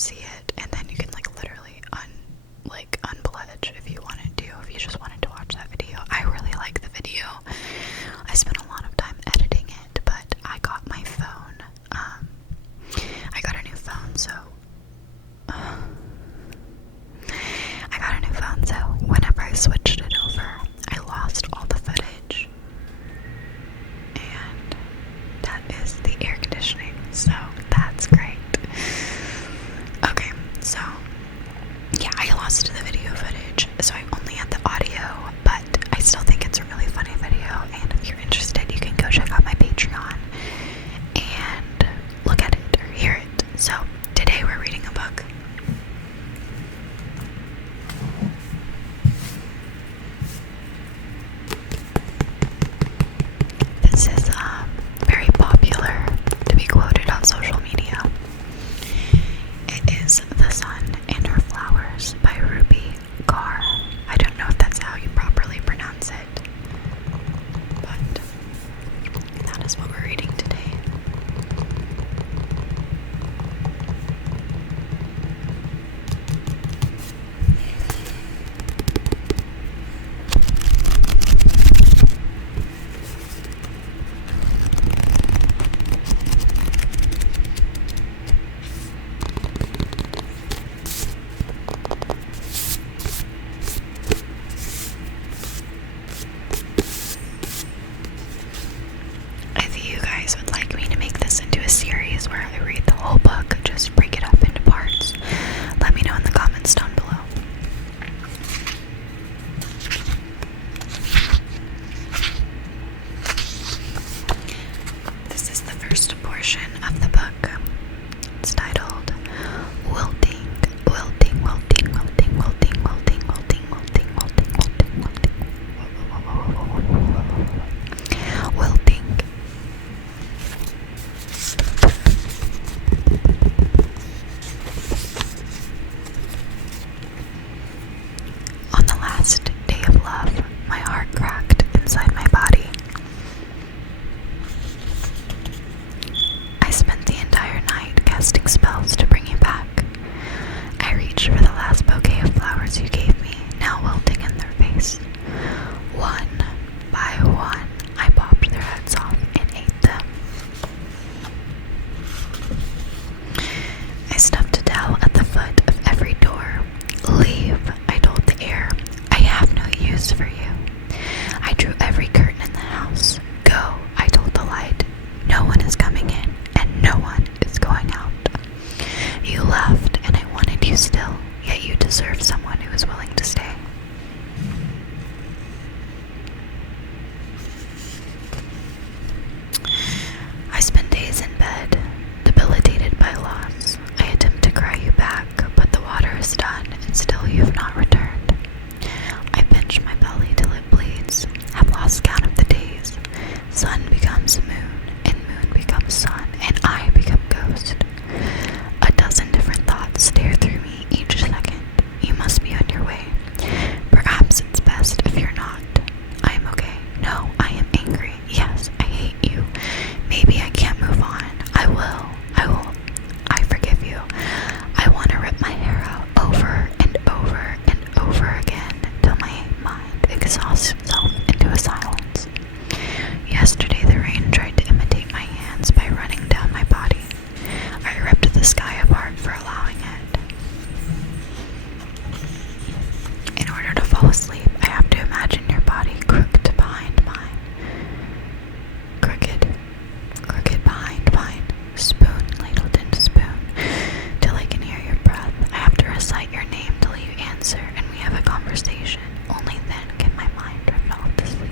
see it, and then you can like literally unpledge if you wanted to, if you just wanted to watch that video. I really like the video. I spent a lot of time editing it, but I got my phone. I got a new phone, so whenever I switched it over, I lost all the footage. And that is the air conditioning, so that's great. Okay, so yeah, I lost the video footage, so I only had the audio, but I still think it's a really funny video, and if you're interested, you can go check out my Patreon and look at it or hear it. So today we're reading a book. This is very popular to be quoted on social media. It is The Sun and Her Flowers by Ruby Carr. I don't know if that's how you properly pronounce it, but that is what we're reading today. If you guys would like me to make this into a series where I read the whole book, just break it up into parts, let me know in the comments down below. This is the first portion of the book. It's titled Wilting, Wilting, Wilting, Wilting, Wilting, Wilting, Wilting, Wilting, Wilting, Wilting, Wilting, Wilting. On the last day of love, my heart cracked inside my body. I spent the entire night casting spells to bring you back. I reached for the last bouquet of flowers you gave me, now wilting in their face. One by one, I popped their heads off and ate them. I stuffed Adele at the foot of every door. Leave, I told the air. I have no use for you. I drew every curtain in the house. Go, I told the light. No one is coming in, and no one is going out. You left, and I wanted you still, yet you deserve someone who is willing to stay. I spend days in bed, debilitated by loss. I attempt to cry you back, but the water is done, and still you have not returned. I pinch my belly till it bleeds, have lost count of the days. Sun becomes moon, and moon becomes sun, and I become ghost. A dozen different thoughts stare through me each second. You must be on your way. Perhaps it's best if you're not. I am okay. No, I am angry. Yes, I hate you. Maybe I can't move on. I will. I forgive you. I want to rip my hair out over and over and over again till my mind exhausts itself into a silence. Yesterday the rain tried to imitate my hands by running down my body. I ripped the sky apart for allowing it. In order to fall asleep, I have to imagine your body crooked behind mine. Crooked behind mine. Spoon ladled into spoon, till I can hear your breath. I have to recite your name till you answer, and we have a conversation. Only then can my mind drift off to sleep.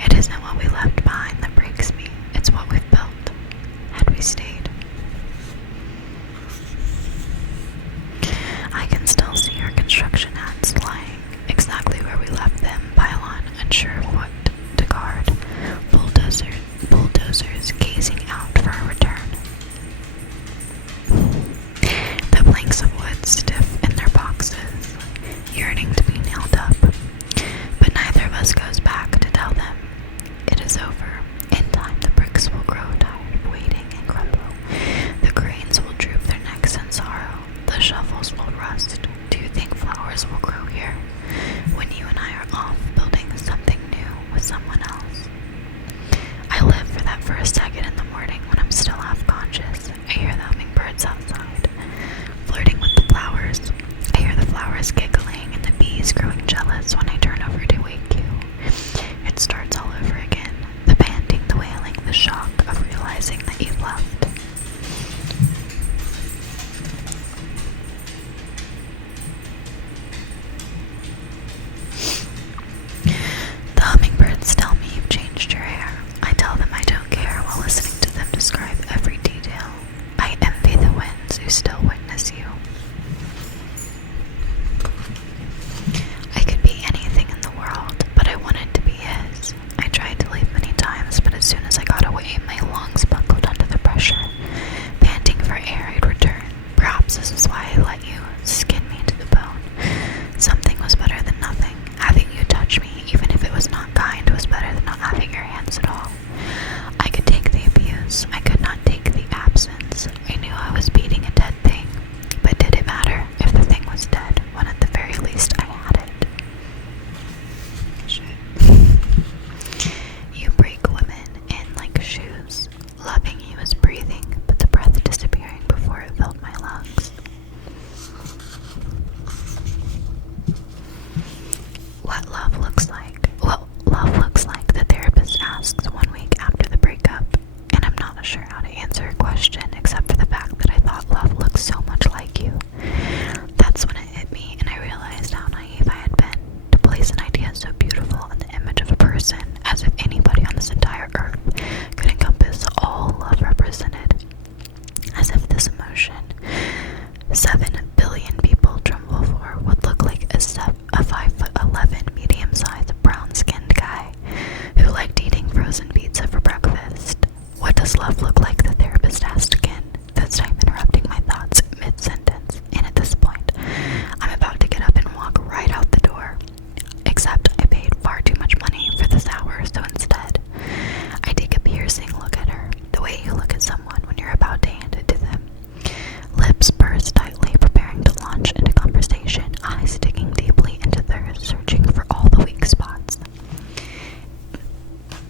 It isn't what we left behind that breaks me. It's what we've built. Had we stayed. I can still see our construction hats lying exactly where we left them, pylon unsure of what to guard, bulldozers gazing out for our return. The planks of wood stiff in their boxes, yearning to be nailed up, but neither of us goes back to tell them it is over. In time the bricks will grow tired of waiting and crumble. The cranes will droop their necks in sorrow. to still witness you. I could be anything in the world, but I wanted to be his. I tried to leave many times, but as soon as I got away, my lungs buckled under the pressure. Panting for air, I'd return. Perhaps this is why I let you skin me to the bone. Something was better than nothing. Having you touch me, even if it was not kind, was better than not having your hands at all. I could take the abuse. I could not take the absence. I knew I was beating a dead thing. But did it matter if the thing was dead, when at the very least I had it? Shit. You break women in like shoes. Loving you is breathing, but the breath disappearing before it filled my lungs. What love looks like? Well, love looks like, the therapist asks 1 week after the breakup, and I'm not sure how to answer a question except for the fact that I thought love looked so much like you. That's when it hit me, and I realized how naive I had been to place an idea so beautiful in the image of a person, as if anybody on this entire earth could encompass all love represented. As if this emotion 7 billion people tremble for would look like a 5'11" medium-sized brown-skinned guy who liked eating frozen pizza for breakfast. What does love look like? The therapist asked again, this time interrupting my thoughts mid-sentence, and at this point, I'm about to get up and walk right out the door. Except I paid far too much money for this hour, so instead, I take a piercing look at her, the way you look at someone when you're about to hand it to them. Lips pursed tightly, preparing to launch into conversation, eyes digging deeply into theirs, searching for all the weak spots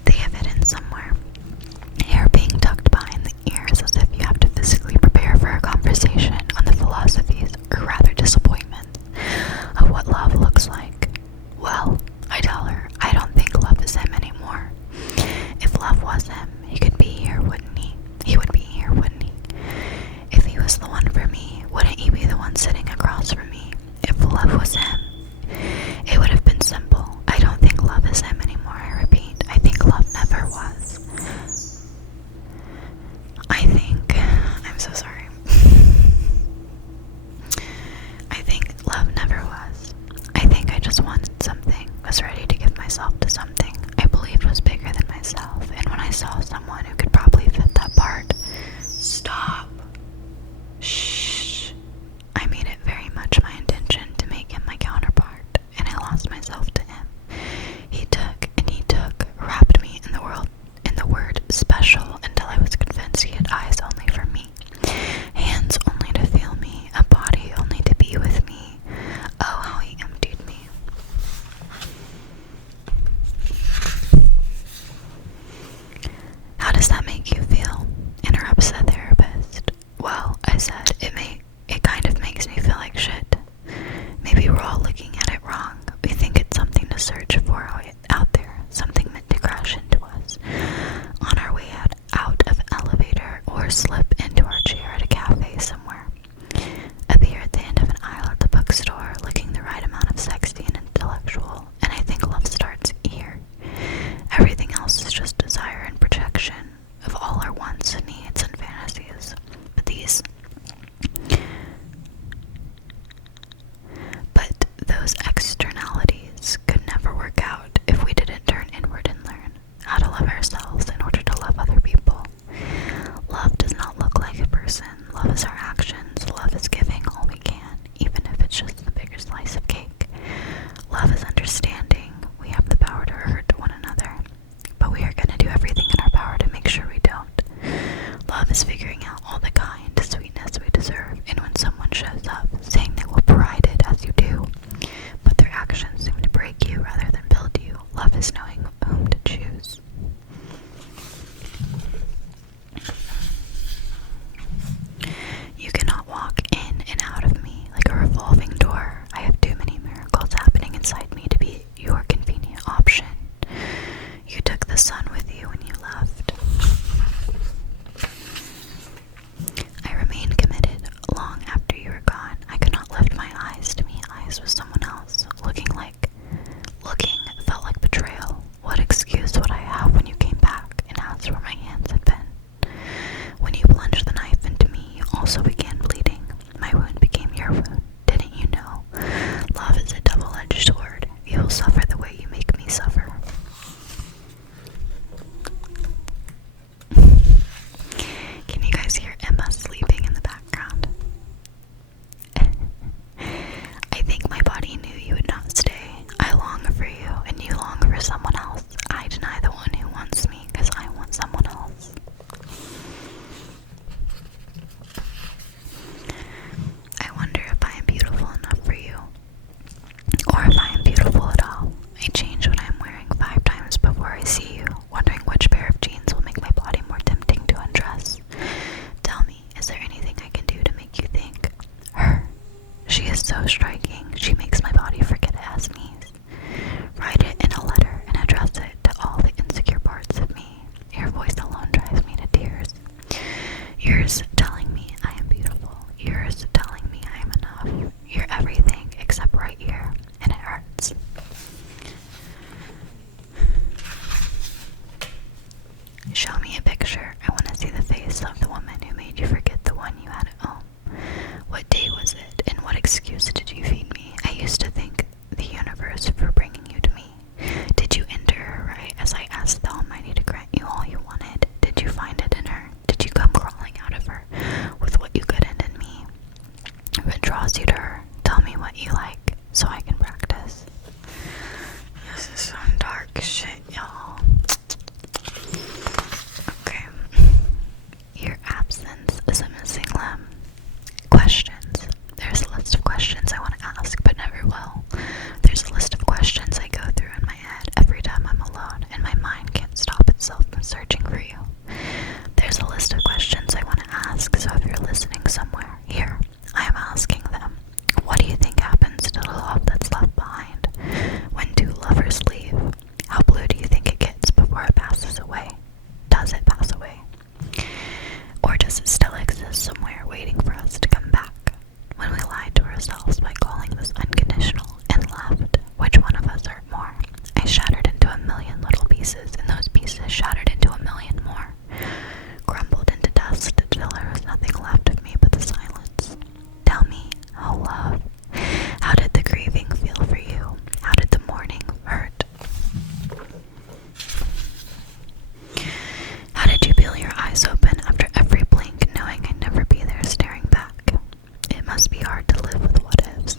they have hidden somewhere. Hair being tucked behind the ears as if you have to physically prepare for a conversation on the philosophies, or rather disappointments, of what love looks like. Well, I tell her, I don't think love is him anymore. If love was him, he could be here, wouldn't he? He would be here, wouldn't he? If he was the one for me, wouldn't he be the one sitting across from me? If love was him, it would have been simple. I don't think love is him anymore, I repeat. I think love never was. I'm so sorry. I think love never was. I think I just wanted something, was ready to give myself to something I believed was bigger than myself, and when I saw someone who could probably fit that part, stop. Shh. I made it very much my intention to make him my counterpart, and I lost myself to him. He took and he took, wrapped me in the word special until I was convinced he had eyes only for me, hands only to feel me, a body only to be with me. Oh, how he emptied me. How does that make you feel? Interrupts the therapist. Well, I said, it kind of makes me feel like shit. Maybe we're all looking at it wrong. We think it's something to search for out there, something meant to crash into us on our way out of an elevator, or slip into our chair at a cafe somewhere. Appear at the end of an aisle at the bookstore, looking the right amount of sexy and intellectual, and I think love starts here. Everything else is just desire and projection of all our wants and needs and fantasies. But those externalities could never work out if we didn't turn inward and learn how to love ourselves in order to love other people. Love does not look like a person. Love is our actions. Love is giving all we can, even if it's just the bigger slice of cake. Love is understanding. We have the power to hurt one another, but we are going to do everything in our power to make sure we don't. Love is figuring out all the kind sweetness we deserve, and when someone shows up saying they will provide it as you do, but their actions seem to break you rather than build you, love is knowing whom to choose. You cannot walk in and out of me like a revolving door. I have too many miracles happening inside me to be your convenient option. You took the sun with you when you left. I remained committed long after you were gone. I could not lift my eyes to meet eyes with someone else. Looking felt like betrayal. What excuse would I have when you came back and asked where my hands had been? When you plunged the knife into me, you also began bleeding. so striking, she makes my body forget it has knees. Write it in a letter and address it to all the insecure parts of me. Your voice alone drives me to tears. Yours telling me I am beautiful. Yours telling me I am enough. You're everything except right here, and it hurts. Show me a picture. I want to see the face of the woman who made you forget the one you had at home. What day was it, and what excuse did you feed me? I used to thank the universe for bringing you to me. Did you enter her right as I asked the Almighty to grant you all you wanted? Did you find it in her? Did you come crawling out of her with what you couldn't in me? If it draws you to her, tell me what you like so I can practice. This is some dark shit, y'all. Okay. Your absence is a missing limb. Questions. There's a list of questions I want to ask but never will. There's a list of questions I go through in my head every time I'm alone, and my mind can't stop itself from searching for you. There's a list of questions I want to ask, so if you're listening somewhere, here, I am asking them. What do you think happens to the love that's left behind? When two lovers leave, how blue do you think it gets before it passes away? Does it pass away? Or does it still exist somewhere waiting for us to come back? When we lied to ourselves by calling this unconditional and left, which one of us hurt more? I shattered into a million little pieces, and those pieces shattered into a million more. Crumbled into dust until there was nothing left of me but the silence. Tell me, oh love, how did the grieving feel for you? How did the mourning hurt? How did you feel your eyes open after every blink, knowing I'd never be there staring back? It must be hard to live with what ifs.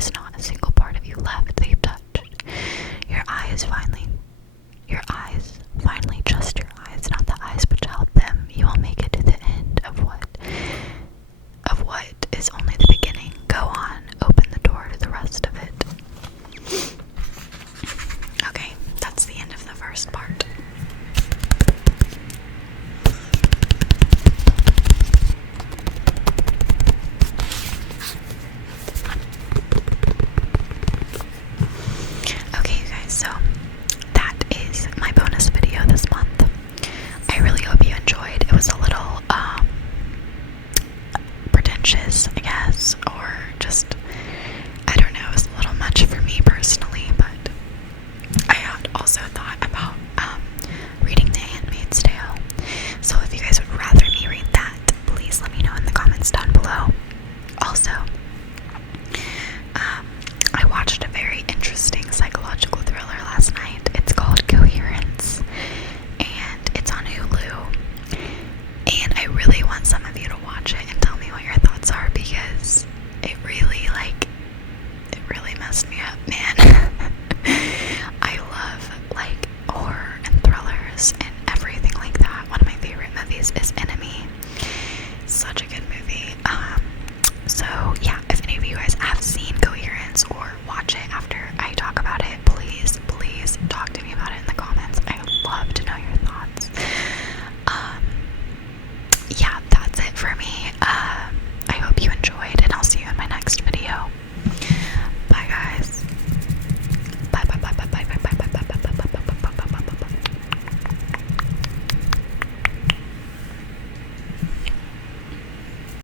is not a single part of you left they've touched. Your eye is finally